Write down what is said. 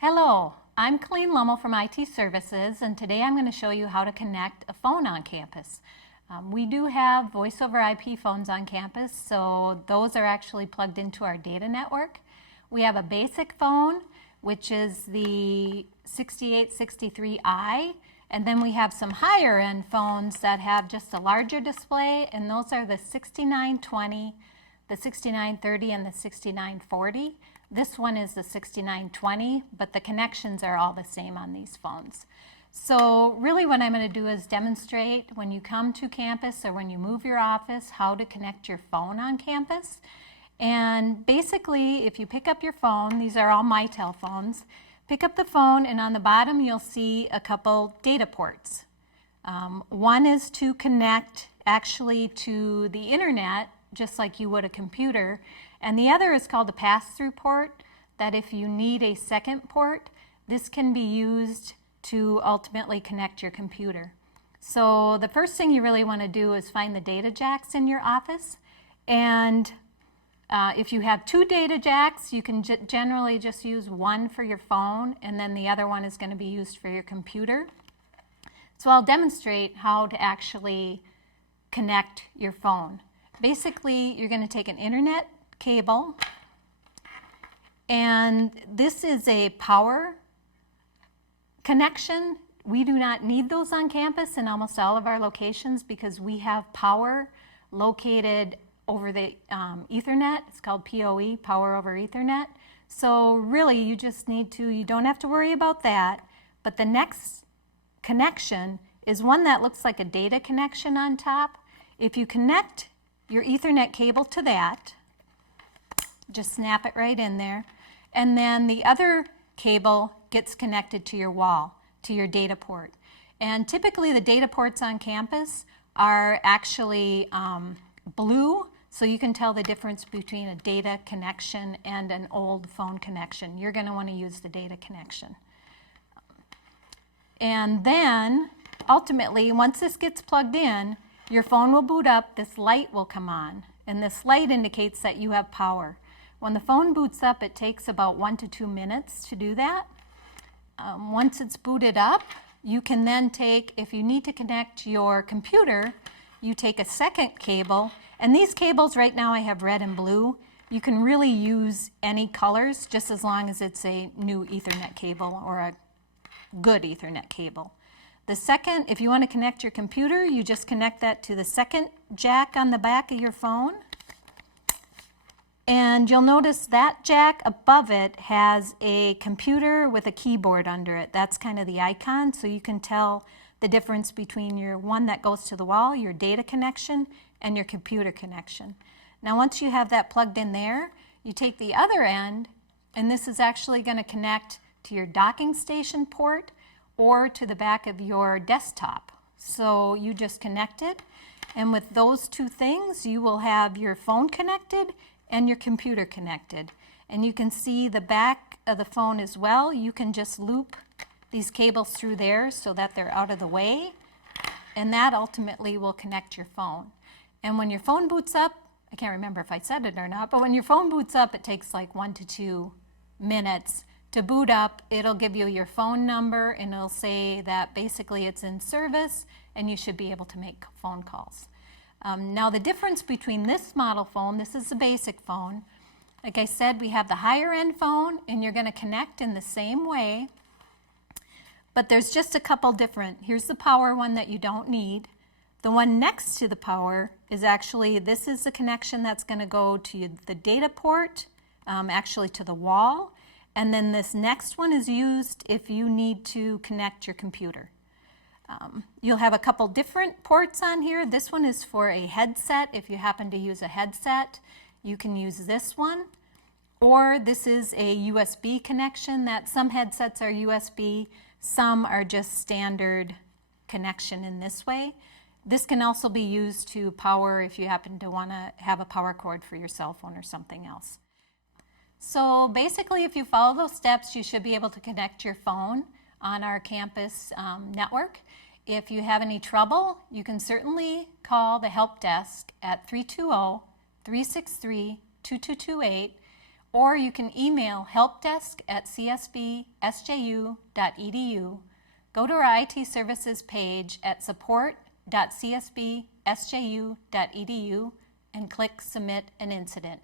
Hello, I'm Colleen Lummel from IT Services, and today I'm going to show you how to connect a phone on campus. We do have voice over IP phones on campus, so those are actually plugged into our data network. We have a basic phone, which is the 6863i, and then we have some higher end phones that have just a larger display, and those are the 6920, the 6930, and the 6940. This one is the 6920, but the connections are all the same on these phones. So really what I'm going to do is demonstrate when you come to campus or when you move your office how to connect your phone on campus. And basically, if you pick up your phone, these are all Mitel phones, pick up the phone and on the bottom you'll see a couple data ports. One is to connect actually to the internet, just like you would a computer, and the other is called a pass-through port, that if you need a second port, this can be used to ultimately connect your computer. So the first thing you really want to do is find the data jacks in your office, and if you have two data jacks, you can generally just use one for your phone, and then the other one is going to be used for your computer. So I'll demonstrate how to actually connect your phone. Basically, you're going to take an internet cable, and this is a power connection. We do not need those on campus in almost all of our locations because we have power located over the Ethernet. It's called PoE, power over Ethernet. So really you just need to, you don't have to worry about that, but the next connection is one that looks like a data connection on top. If you connect your Ethernet cable to that, just snap it right in there, and then the other cable gets connected to your wall, to your data port. And typically the data ports on campus are actually blue, so you can tell the difference between a data connection and an old phone connection. You're going to want to use the data connection. And then ultimately, once this gets plugged in, your phone will boot up, this light will come on, and this light indicates that you have power. When the phone boots up, it takes about 1 to 2 minutes to do that. Once it's booted up, you can then take, if you need to connect your computer, you take a second cable, and these cables right now I have red and blue. You can really use any colors just as long as it's a new Ethernet cable or a good Ethernet cable. The second, if you want to connect your computer, you just connect that to the second jack on the back of your phone. And you'll notice that jack above it has a computer with a keyboard under it. That's kind of the icon, so you can tell the difference between your one that goes to the wall, your data connection, and your computer connection. Now once you have that plugged in there, you take the other end, and this is actually going to connect to your docking station port or to the back of your desktop. So you just connect it, and with those two things you will have your phone connected and your computer connected. And you can see the back of the phone as well. You can just loop these cables through there so that they're out of the way, and that ultimately will connect your phone. And when your phone boots up, I can't remember if I said it or not, but when your phone boots up, it takes like 1 to 2 minutes to boot up. It'll give you your phone number, and it'll say that basically it's in service and you should be able to make phone calls. Now the difference between this model phone, this is the basic phone. Like I said, we have the higher end phone, and you're going to connect in the same way, but there's just a couple different. Here's the power one that you don't need. The one next to the power is actually, this is the connection that's going to go to the data port, actually to the wall, and then this next one is used if you need to connect your computer. You'll have a couple different ports on here. This one is for a headset. If you happen to use a headset, you can use this one. Or this is a USB connection. That some headsets are USB, some are just standard connection in this way. This can also be used to power if you happen to want to have a power cord for your cell phone or something else. So basically, if you follow those steps, you should be able to connect your phone on our campus network. If you have any trouble, you can certainly call the help desk at 320-363-2228, or you can email helpdesk@csb.sju.edu, go to our IT services page at support.csb.sju.edu, and click Submit an Incident.